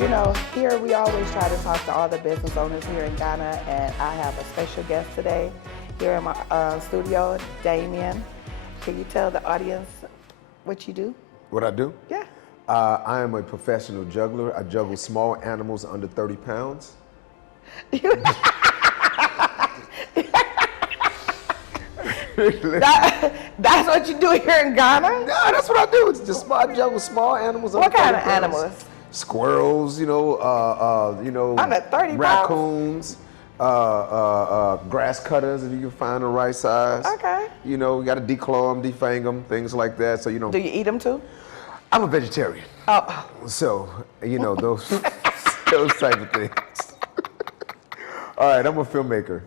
You know, here we always try to talk to all the business owners here in Ghana, and I have a special guest today here in my studio, Damien. Can you tell the audience what you do? What I do? Yeah. I am a professional juggler. I juggle small animals under 30 pounds. That's what you do here in Ghana? No, that's what I do. It's just I juggle small animals. What under 30 kind of pounds. animals? Squirrels, Under 30 raccoons, grass cutters if you can find the right size. Okay. You know, you got to declaw them, defang them, things like that. So Do you eat them too? I'm a vegetarian. Oh. So those those type of things. All right, I'm a filmmaker.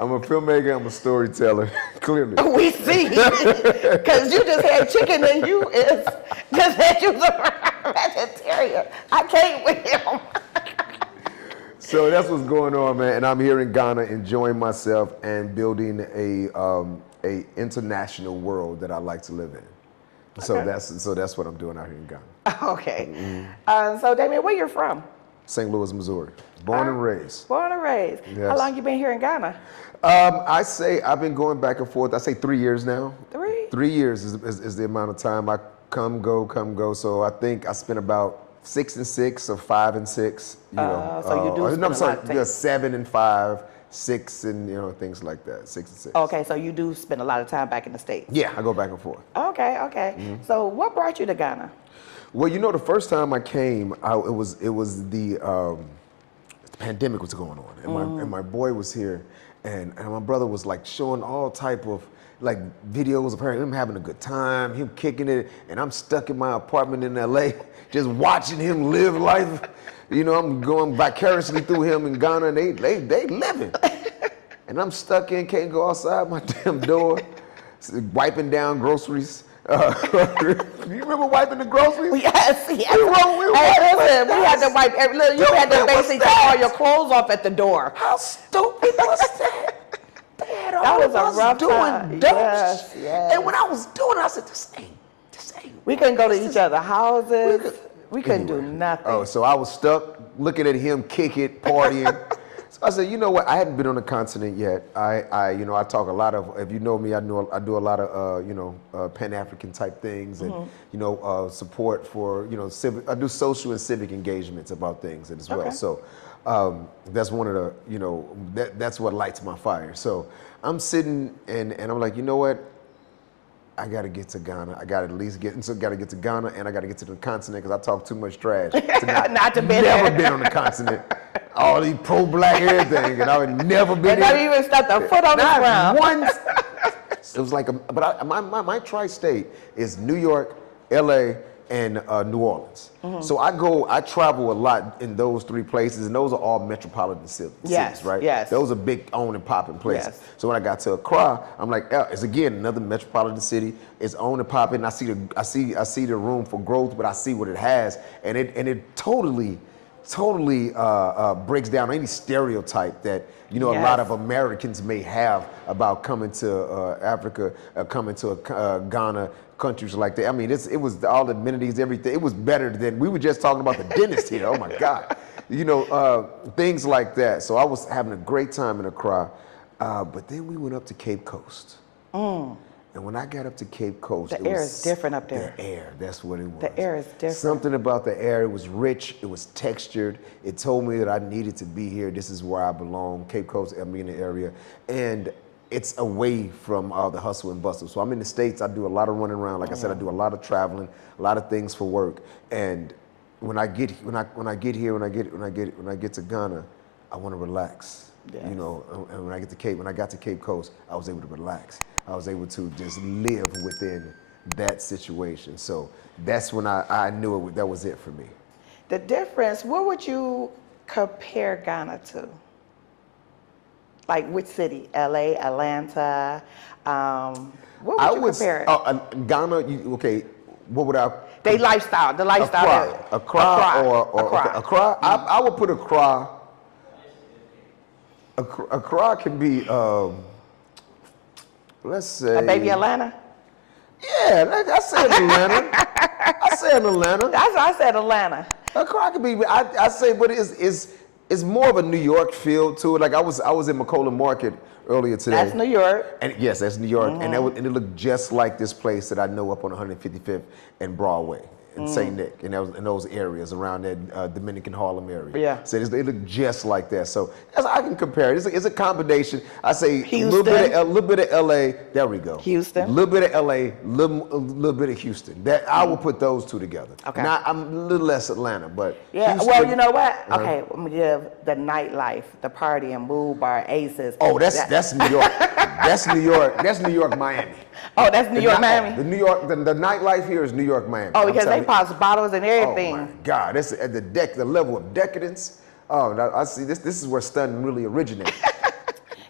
I'm a filmmaker, I'm a storyteller, clearly. We see, because you just had chicken and you just said you was a vegetarian. I can't with him. So that's what's going on, man. And I'm here in Ghana enjoying myself and building a international world that I like to live in. Okay. So that's what I'm doing out here in Ghana. Okay. So Damien, where you from? St. Louis, Missouri. Born and raised. Born and raised. Yes. How long you been here in Ghana? I say I've been going back and forth. I say 3 years now. 3? 3 years is the amount of time I come, go. So I think I spent about 6 and 6 or 5 and 6. So you do spend a lot of time. Yeah, 7 and 5, 6 and things like that. 6 and 6. Okay, so you do spend a lot of time back in the States. Yeah, I go back and forth. Okay. So what brought you to Ghana? Well, the first time I came, it was the pandemic was going on, and my boy was here, and my brother was like showing all type of like videos of him having a good time, him kicking it, and I'm stuck in my apartment in LA, just watching him live life. I'm going vicariously through him in Ghana, and they living, and I'm stuck in, can't go outside my damn door, wiping down groceries. You remember wiping the groceries? Yes. We had to wipe every little. You had to basically take all your clothes off at the door. How stupid was that? That was a rough time. Yes. And when I was doing it, I said, this ain't. We couldn't go to each other's houses. We couldn't do nothing. Oh, so I was stuck looking at him kick it, partying. So I said, you know what? I hadn't been on the continent yet. I talk a lot of. If you know me, I do a lot of Pan-African type things and support for civic. I do social and civic engagements about things as well. Okay. So that's one of the that's what lights my fire. So I'm sitting and I'm like, you know what? I got to get to Ghana. I got to at least get to Ghana, and I got to get to the continent because I talk too much trash. Not to be never there. been on the continent. All these pro-black everything, and I would never been And there. not even stepped a foot on the ground. Once. It was like, my tri-state is New York, LA, and New Orleans. So I travel a lot in those 3 places, and those are all metropolitan cities, right? Yes. Those are big owned and popping places. Yes. So when I got to Accra, I'm like, it's again another metropolitan city. It's owned and popping. I see the room for growth, but I see what it has, and it totally breaks down any stereotype that a lot of Americans may have about coming to Africa, coming to Ghana, countries like that. I mean, it was all the amenities, everything. It was better than we were just talking about the dentist here. Oh my God, things like that. So I was having a great time in Accra, but then we went up to Cape Coast. And when I got up to Cape Coast, The air is different up there. The air, that's what it was. The air is different. Something about the air, it was rich, it was textured. It told me that I needed to be here. This is where I belong. Cape Coast, I'm in the area. And it's away from all the hustle and bustle. So I'm in the States, I do a lot of running around. Like I said, I do a lot of traveling, a lot of things for work. And when I get here, when I get to Ghana, I want to relax. Yes. And when I got to Cape Coast, I was able to relax. I was able to just live within that situation. So that's when I knew that was it for me. The difference, what would you compare Ghana to? Like which city? LA, Atlanta? What would you compare it? Ghana, okay, what would I? The lifestyle area. Accra. I would put Accra. Accra can be, let's say. A baby Atlanta? Yeah, like I said Atlanta. I said Atlanta. That's why I said Atlanta. I could be. I say, but it's more of a New York feel to it. Like I was in McCollum Market earlier today. That's New York. And yes, that's New York, and and it looked just like this place that I know up on 155th and Broadway in St. Nick, and that was in those areas around that Dominican Harlem area. Yeah. So it looked just like that. So I can compare it. It's a combination. I say a little bit of LA. There we go. Houston. A little bit of LA, a little bit of Houston. That I will put those two together. Okay. Now I'm a little less Atlanta, but Yeah. Houston, Well, you know what? Okay, I'm gonna give the nightlife, the party and Boo Bar, Aces. Oh, that's New York. That's New York. That's New York, Miami. Oh, that's New York, Miami. The New York, the nightlife here is New York, Miami. Oh, because they pass bottles and everything. Oh my God, that's at the level of decadence. Oh, I see. This is where stunning really originated.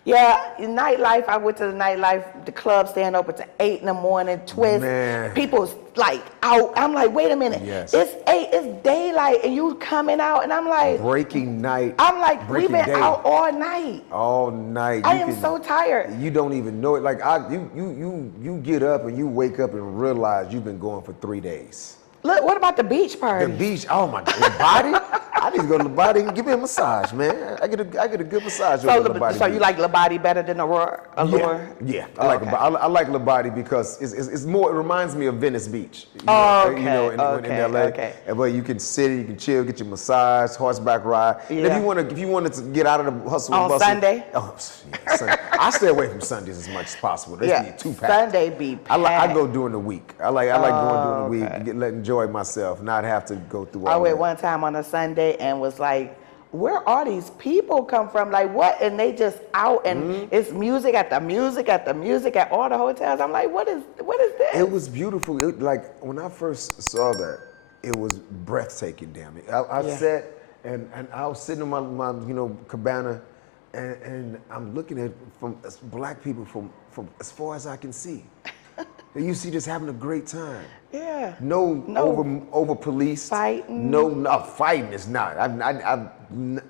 Yeah, nightlife. I went to the nightlife. The club staying open to 8 in the morning. Twist. Man. People's like out. I'm like, wait a minute. Yes. It's 8. It's daylight, and you coming out, and I'm like, Breaking night. I'm like, we've breaking been day. out all night. All night. I am so tired. You don't even know it. Like you get up and you wake up and realize you've been going for 3 days. Look, what about the beach party? The beach. Oh my God. Labadi. I need to go to Labadi and give me a massage, man. I get a good massage over Labadi. So you like Labadi better than Allure? Yeah. I like Labadi because it's more. It reminds me of Venice Beach. In LA. Okay. And where you can sit, you can chill, get your massage, horseback ride. Yeah. And if you wanted to get out of the hustle and On bustle. Sunday? Oh, yeah, Sunday. I stay away from Sundays as much as possible. They be too packed. Sunday be packed. I go during the week. I like going during the week and enjoy myself, not have to go through all I went that. one time on a Sunday and was like, where all these people come from? Like what? And they just out and it's music at the music at the music at all the hotels. I'm like, what is this? It was beautiful. Like when I first saw that, it was breathtaking. Damn it! I sat and I was sitting in my cabana, and I'm looking at from black people from as far as I can see. You see, just having a great time. Yeah. No over police. Fighting. No fighting is not.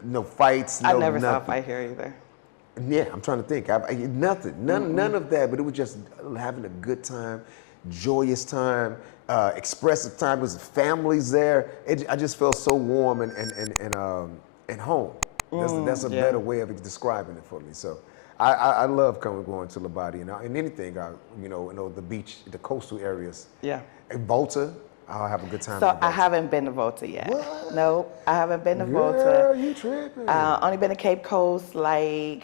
No fights. I never nothing. saw a fight here either. Yeah, I'm trying to think. Nothing. None of that. But it was just having a good time, joyous time, expressive time. There was families there. I just felt so warm and home. That's a better way of describing it for me. So. I love going to Labadi and anything, the beach, the coastal areas. Yeah. And Volta, I'll have a good time. So I haven't been to Volta yet. What? No, I haven't been to Volta. Girl, you tripping. Only been to Cape Coast like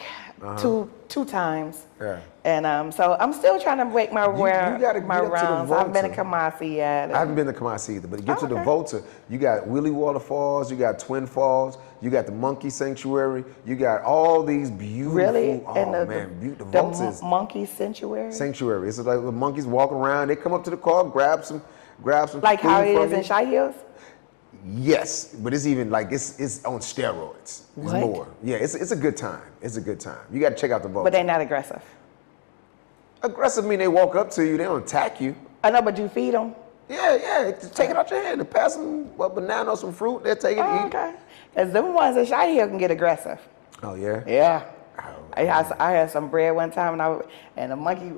two times. Yeah. And so I'm still trying to make my gotta get up to the rounds. I haven't been to Volta. Kamasi yet. I haven't been to Kamasi either, but to get to the okay. Volta, you got Willie Waterfalls, you got Twin Falls, you got the Monkey Sanctuary, you got all these beautiful. Really? Oh And man, beautiful. the Volta is monkey sanctuary? sanctuary. It's like the monkeys walk around. They come up to the car, grab some. Like how food it from is you. in Shy Hills? Yes, but it's even like it's on steroids. It's What? more. Yeah, it's a good time. It's a good time. You got to check out the Volta. But they're not aggressive. Aggressive mean they walk up to you. They don't attack you. I know, but you feed them? Yeah. Take it out your hand and pass them a banana or some fruit. They'll take it and eat. Okay. Because them ones in Shy Hill can get aggressive. Oh yeah. Yeah. Oh, I had some bread one time, and the monkey,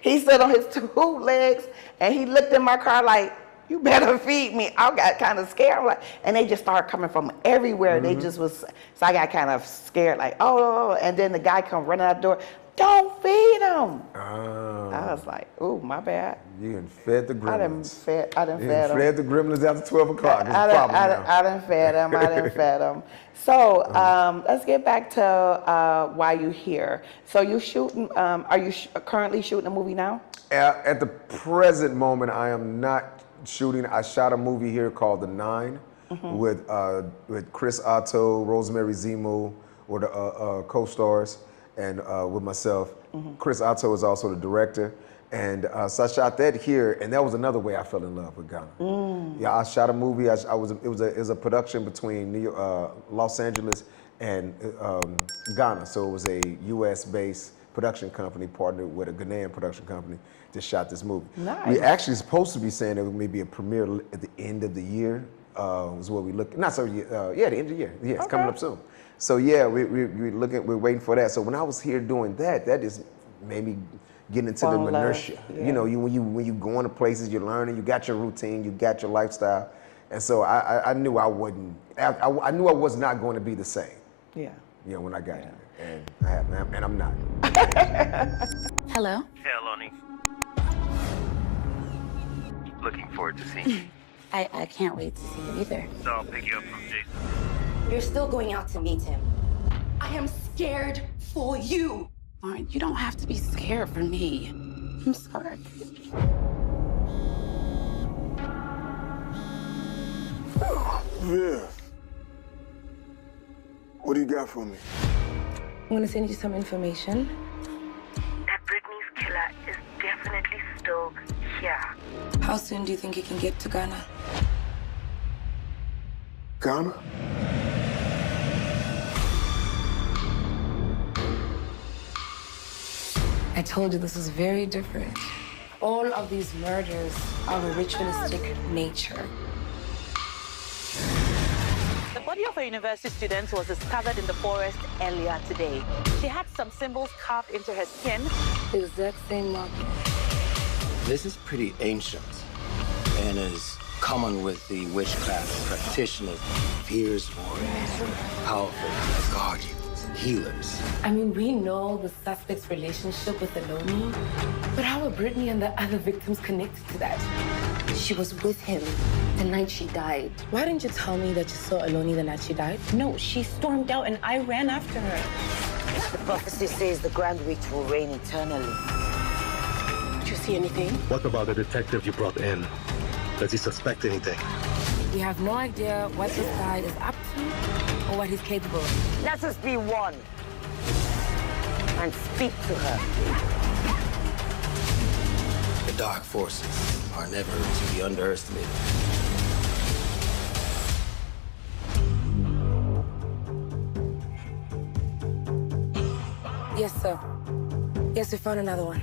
he stood on his 2 legs, and he looked in my car like, you better feed me. I got kind of scared. I'm like, and they just started coming from everywhere. They just was, so I got kind of scared, like, oh, and then the guy come running out the door, don't feed him. Oh. I was like, ooh, my bad. You done fed the gremlins. I done fed You them. done fed the gremlins after 12 o'clock. It's a I problem now. done fed them. So let's get back to why you here. So you shooting? Are you currently shooting a movie now? At the present moment, I am not shooting. I shot a movie here called The Nine with Chris Otto, Rosemary Zemo, were the co-stars, and with myself. Chris Otto is also the director. And so I shot that here, and that was another way I fell in love with Ghana. Yeah, I shot a movie. It was a production between Los Angeles and Ghana. So it was a U.S.-based production company partnered with a Ghanaian production company that shot this movie. Nice. We actually supposed to be saying there may be a premiere at the end of the year. Was what we look. Not so. The end of the year. Yeah, it's coming up soon. So yeah, we're waiting for that. So when I was here doing that, just made me getting into the Fall in love, minutia. yeah. You know, when you go into places, you're learning, you got your routine, you got your lifestyle, and so I knew I wouldn't. I knew I was not going to be the same. Yeah. You know, when I got here, and I have, and I'm not. Hello? Hey, Aloni. Looking forward to seeing you. I can't wait to see you either. So I'll pick you up from Jason. You're still going out to meet him. I am scared for you. Lauren, you don't have to be scared for me. I'm sorry. Yeah. What do you got for me? I'm gonna send you some information. That Britney's killer is definitely still here. How soon do you think you can get to Ghana? Ghana? I told you this is very different. All of these murders are of a ritualistic nature. The body of a university student was discovered in the forest earlier today. She had some symbols carved into her skin. The exact same marking. This is pretty ancient and is common with the witchcraft practitioners, fierce warriors, powerful guardians, healers. I mean, we know the suspect's relationship with Aloni, but how are Brittany and the other victims connected to that? She was with him the night she died. Why didn't you tell me that you saw Aloni the night she died? No, she stormed out and I ran after her. The prophecy says the Grand Witch will reign eternally. Did you see anything? What about the detective you brought in? Does he suspect anything? We have no idea what this guy is up to or what he's capable of. Let us be one and speak to her. The dark forces are never to be underestimated. Yes, sir. Yes, we found another one.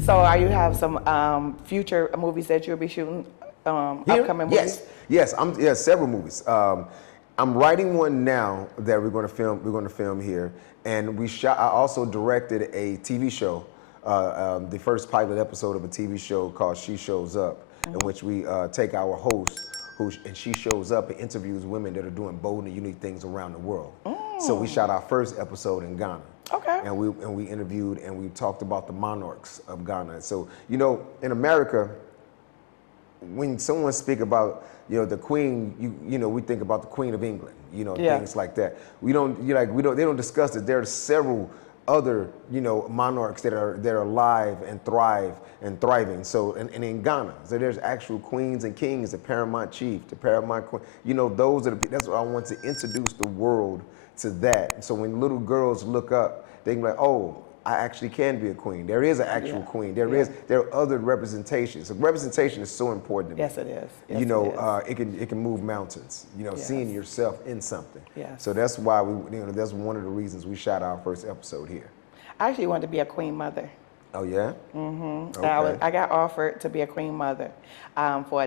So, are you have some future movies that you'll be shooting? Here? Upcoming movies? Yes, several movies. I'm writing one now that we're going to film. We're going to film here, and we shot. I also directed a TV show, the first pilot episode of a TV show called She Shows Up, in which we take our host, and she shows up and interviews women that are doing bold and unique things around the world. So we shot our first episode in Ghana. Okay. And we interviewed and we talked about the monarchs of Ghana. So, you know, in America, when someone speak about, you know, the Queen, you know, we think about the Queen of England, you know, Yeah. things like that. They don't discuss it. There are several other, you know, monarchs that are alive and thrive and thriving. So, and in Ghana, so there's actual queens and kings, the paramount chief, the paramount queen. You know, that's what I want to introduce the world to that. So when little girls look up, they can be like, oh, I actually can be a queen. There is an actual queen. There are other representations. So representation is so important to me. Yes, it is. Yes, You know, it is. it can move mountains. You know, Yes. seeing yourself in something. Yes. So that's why that's one of the reasons we shot our first episode here. I actually wanted to be a queen mother. Oh yeah. Mm-hmm. Okay. I got offered to be a queen mother for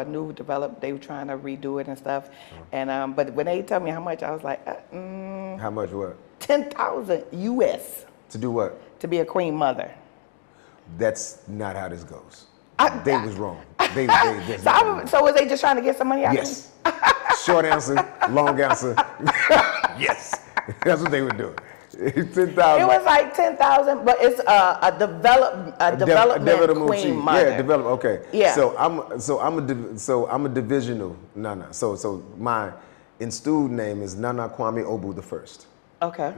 a new develop. They were trying to redo it and stuff, and but when they told me how much, I was like, How much what? 10,000 US To do what? to be a queen mother. That's not how this goes. I- They was wrong. They So was they just trying to get some money out of me? Yes. Short answer, long answer. Yes. That's what they were doing. 10,000. It was like 10,000, but it's a development queen mother. Yeah, develop. Okay. Yeah. So I'm a divisional Nana. So my in-student name is Nana Kwame Obu the First. Okay.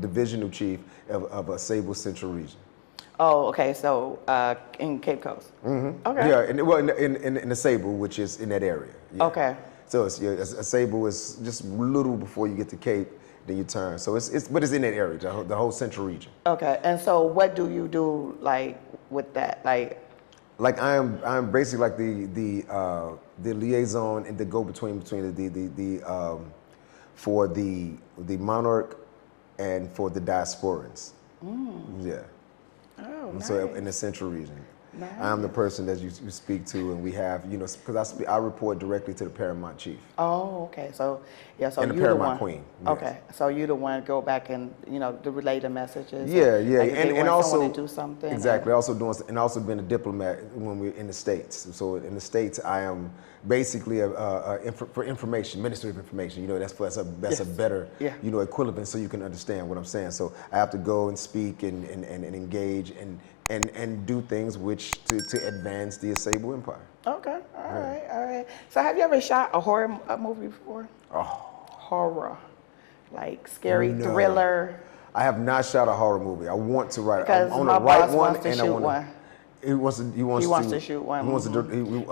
Divisional chief of a Sable Central region. Oh, okay. So in Cape Coast. Mm-hmm. Okay. Yeah, in the Sable, which is in that area. Yeah. Okay. So a Sable is just a little before you get to Cape, then you turn. So but it's in that area, the whole Central region. Okay. And so what do you do like with that? Like I'm basically like the liaison and the go-between between for the monarch and for the diasporans. Yeah. Oh, nice. So in the Central region. I am the person that you speak to, and we have, you know, because I report directly to the Paramount Chief. Oh, okay. So, yeah, so And the you're the Paramount one. Queen. Yes. Okay. So you're the one go back and, you know, to relay the messages. Yeah, yeah. Like if they and want also, someone to do something. exactly. Also doing, and also been a diplomat when we're in the States. So in the States, I am basically for information, Ministry of Information. You know, that's a better, you know, equivalent, so you can understand what I'm saying. So I have to go and speak and engage and do things which to advance the Sable Empire. Okay, all right. So have you ever shot a horror movie before? Oh. Horror, like scary No. thriller. I have not shot a horror movie. I want to write. Because I want my to write boss one, wants to and I shoot want one. He wants to shoot one. He wants to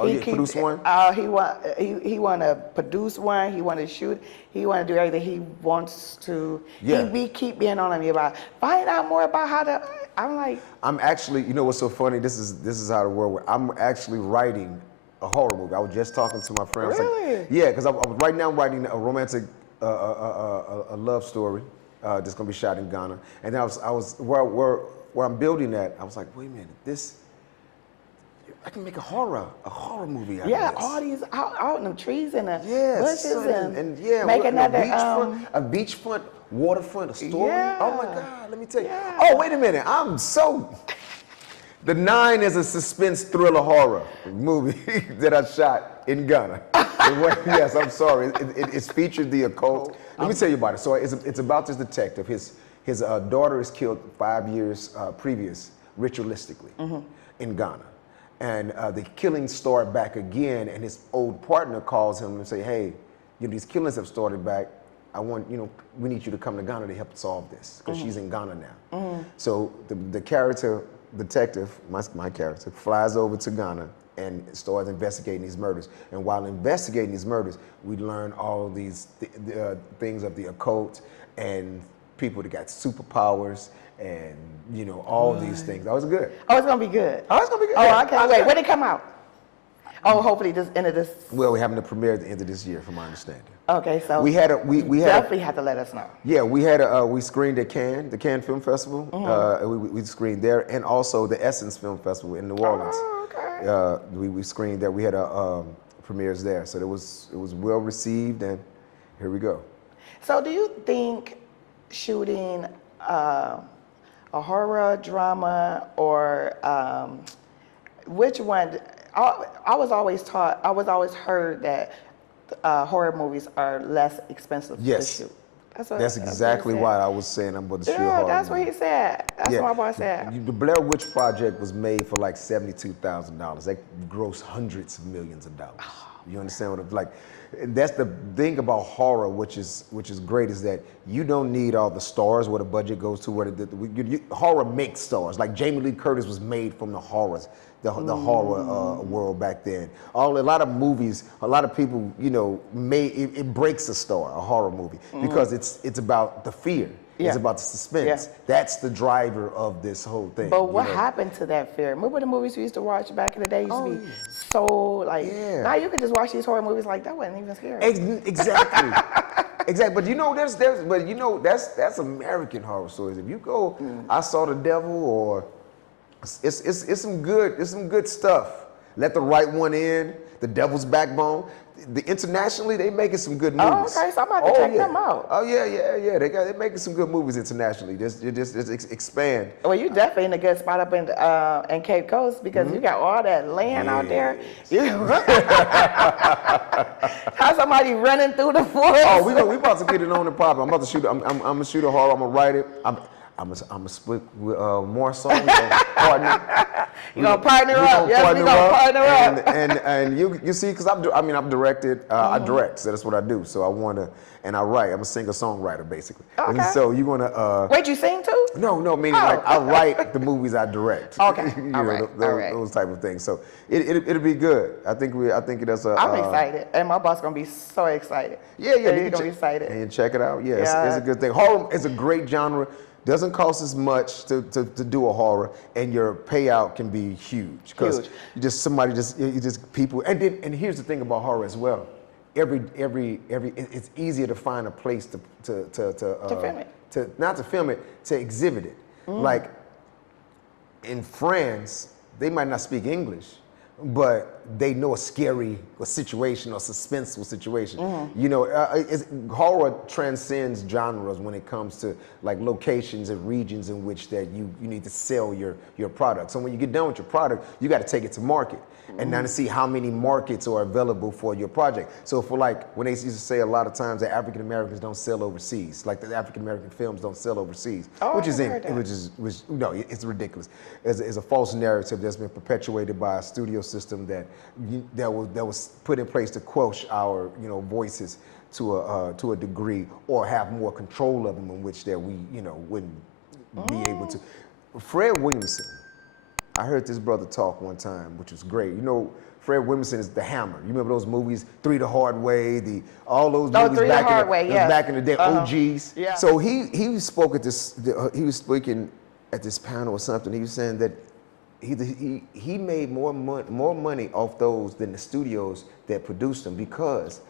He produce one. He want to produce one. He want to shoot. He want to do everything. He wants to. Yeah. We keep being on me about find out more about how to. I'm like. I'm actually. You know what's so funny? This is how the world works. I'm actually writing a horror movie. I was just talking to my friend. I was Really? like, yeah, because right now I'm writing a romantic a love story that's gonna be shot in Ghana. And then I was where I'm building that. I was like, wait a minute, I can make a horror movie out of this. All these out in the trees and the bushes son, and yeah, make another a beachfront, waterfront, a story. Yeah. Oh my God, let me tell you. Yeah. Oh, wait a minute, The Nine is a suspense thriller horror movie that I shot in Ghana. Yes, I'm sorry. It's featured the occult. Let me tell you about it. So it's about this detective. His daughter is killed 5 years previous, ritualistically, in Ghana. And the killings start back again, and his old partner calls him and say, hey, you know, these killings have started back. We need you to come to Ghana to help solve this, because she's in Ghana now. So the character, detective, my character, flies over to Ghana and starts investigating these murders. And while investigating these murders, we learn all of these things of the occult and people that got superpowers and, you know, all these things. That was good. Oh, it's gonna be good. Oh, it's gonna be good. Oh, Yeah. I can't wait. When it come out? Oh, hopefully this end of this. Well, we're having the premiere at the end of this year, from my understanding. Okay, so We definitely have to let us know. Yeah, we screened at Cannes, the Cannes Film Festival. We screened there, and also the Essence Film Festival in New Orleans. Oh, okay. We screened there. We had premieres there, so it was well received, and here we go. So do you think shooting a horror drama or which one? I was always heard that horror movies are less expensive to shoot. That's exactly why I was saying I'm going to shoot a horror movie. That's what he said. That's what my boss said. The Blair Witch Project was made for like $72,000. That grossed hundreds of millions of dollars. You understand what I'm like? That's the thing about horror, which is great, is that you don't need all the stars where the budget goes to. Horror makes stars. Like Jamie Lee Curtis was made from the horrors. The horror world back then. A lot of movies, a lot of people, you know, it breaks a star, a horror movie, because it's about the fear. It's about the suspense. That's the driver of this whole thing. But what happened to that fear? Remember the movies we used to watch back in the day used to be so like, now you can just watch these horror movies like that wasn't even scary. Exactly. Exactly. But you know, that's American horror stories. If you go, I Saw the Devil, or it's some good stuff. Let the Right One In, The Devil's Backbone. Internationally, they making some good movies. Oh, okay, so I'm about to check them out. Oh yeah. They're making some good movies internationally. Just expand. Well, you definitely in a good spot up in Cape Coast, because you got all that land out there. How somebody running through the forest? Oh, we about to get it on the pop. I'm about to shoot. I'm gonna shoot a horror. I'm gonna write it. I'm a split with Marsaw. You're gonna partner up. Yes, we're gonna partner up. And you see, because I've directed. I direct, so that's what I do. So I wanna, and I write. I'm a singer-songwriter, basically. Okay. And so you're gonna. Wait, you sing too? No, meaning like I write the movies I direct. Okay. You All know, right. those type of things. So it'll be good. I think that's a. I'm excited, and my boss gonna be so excited. Yeah. He's gonna be excited. And check it out. Yeah, it's a good thing. Horror is a great genre. Doesn't cost as much to do a horror, and your payout can be huge, because people. And here's the thing about horror as well. It's easier to find a place to film it. Not to film it, to exhibit it. Like in France, they might not speak English, but they know a scary situation or suspenseful situation. You know, horror transcends genres when it comes to like locations and regions in which that you need to sell your product. So when you get done with your product, you got to take it to market. And now to see how many markets are available for your project. So for like, when they used to say a lot of times that African Americans don't sell overseas, like the African American films don't sell overseas, which no, it's ridiculous. It's a false narrative that's been perpetuated by a studio system that was put in place to quench our voices to a degree, or have more control of them, in which that we wouldn't be able to. Fred Williamson. I heard this brother talk one time, which was great. You know, Fred Williamson is the Hammer. You remember those movies, Three the Hard Way, all those movies back in the day, OGs. Yeah. So he spoke at this. He was speaking at this panel or something. He was saying that he made more money off those than the studios that produced them, because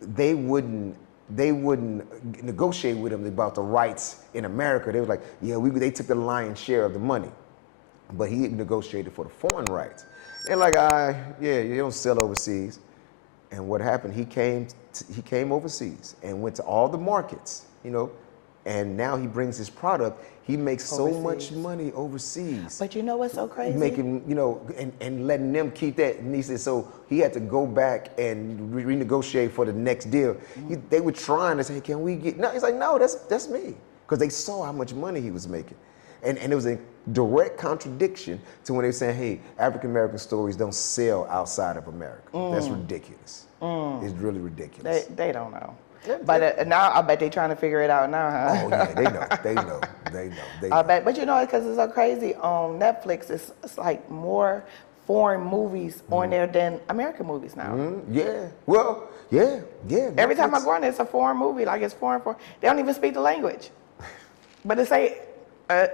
they wouldn't negotiate with him about the rights in America. They was like, yeah, they took the lion's share of the money. But he negotiated for the foreign rights. And like, you don't sell overseas. And what happened? He came overseas and went to all the markets, and now he brings his product. He makes overseas so much money overseas. But you know what's so crazy? Making, and letting them keep that. And he said, so he had to go back and renegotiate for the next deal. They were trying to say, can we get? No, he's like, no, that's me, because they saw how much money he was making. And it was a direct contradiction to when they were saying, hey, African American stories don't sell outside of America. That's ridiculous. It's really ridiculous. They don't know. But now I bet they're trying to figure it out now, huh? Oh yeah, they know. I bet, but because it's so crazy on Netflix, it's like more foreign movies on there than American movies now. Yeah. Well, yeah. Every time I go on there, it's a foreign movie. Like, it's foreign. They don't even speak the language. But they say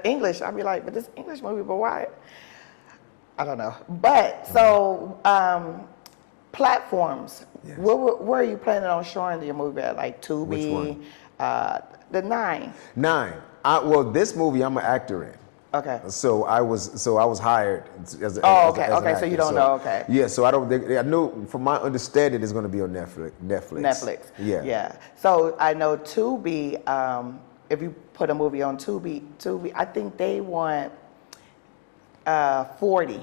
English. I'd be like, but this English movie, but why? I don't know. But so platforms. Yes. Where are you planning on showing your movie at? Like Tubi? Which one? The 9. 9. Well, this movie I'm an actor in. Okay. So I was hired as an actor. So you don't know. Okay. Yeah. So I knew, from my understanding, it's going to be on Netflix. Yeah. So I know Tubi. If you put a movie on Tubi, I think they want 40%.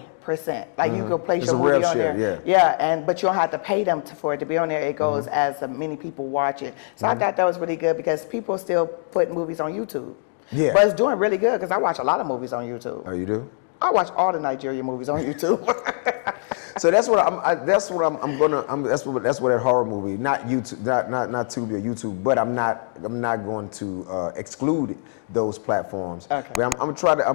Like, you could place your movie on there. Yeah, but you don't have to pay them for it to be on there. It goes as many people watch it. So I thought that was really good, because people still put movies on YouTube. Yeah. But it's doing really good, because I watch a lot of movies on YouTube. Oh, you do? I watch all the Nigerian movies on YouTube. So that's what that's what that horror movie, not YouTube, not Tubi or YouTube, but I'm not going to exclude those platforms. Okay. But I'm gonna try to.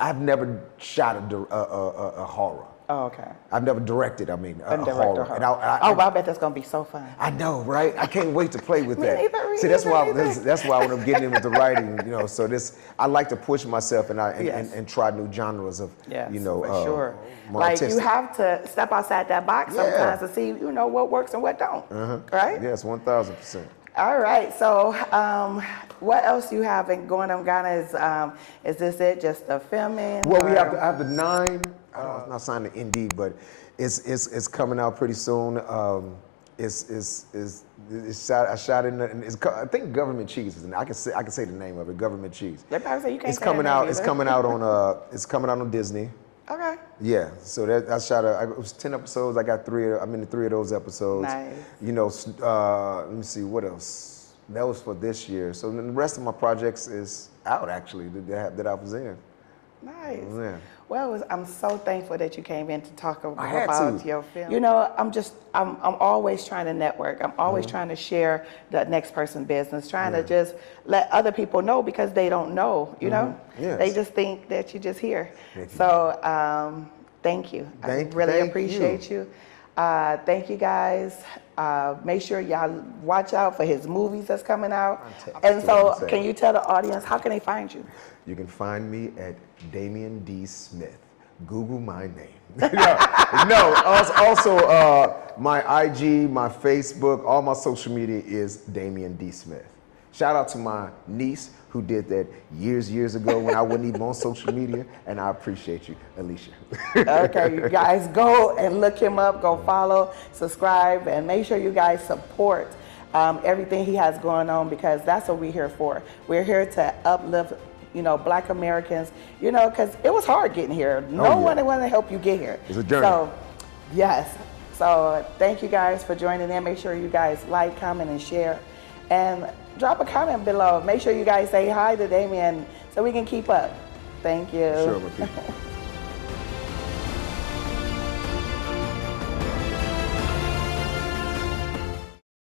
I've never shot a horror. Oh, okay. I've never directed. A horror. And I bet that's gonna be so fun. I know, right? I can't wait to play with that. Neither, See, that's why I want to get in with the writing. So I like to push myself and try new genres of for sure. more Like, artistic. you have to step outside that box sometimes to see what works and what don't. Right? Yes, 1,000%. All right. So, what else you have going on Ghana? Is this it? Just the filming? Well, I have the 9. I'm not signed to ND, but it's coming out pretty soon. It's shot. I shot in. I think Government Cheese is in it. I can say the name of it. Government Cheese. They probably say you can't It's say coming that out. name It's either. coming out on Disney. Okay. Yeah. So I shot. It was 10 episodes. I got 3. I'm in 3 of those episodes. Nice. Let me see what else. That was for this year. So then the rest of my projects is out, actually, that I was in. Nice. Yeah. Well, I'm so thankful that you came in to talk about your film. I'm always trying to network. I'm always trying to share the next person's business, trying to just let other people know, because they don't know, know? Yes. They just think that you're just here. So thank you. I really appreciate you. Thank you, guys. Make sure y'all watch out for his movies that's coming out. And so, can you tell the audience, how can they find you? You can find me at Damien D. Smith. Google my name. Also, my IG, my Facebook, all my social media is Damien D. Smith. Shout out to my niece who did that years ago when I wasn't even on social media, and I appreciate you, Alicia. Okay, you guys go and look him up, go follow, subscribe, and make sure you guys support everything he has going on, because that's what we're here for. We're here to uplift, Black Americans, because it was hard getting here. No one wanted to help you get here. It's a journey. So, yes. So thank you guys for joining in. Make sure you guys like, comment, and share. And drop a comment below. Make sure you guys say hi to Damien so we can keep up. Thank you. Sure, my people.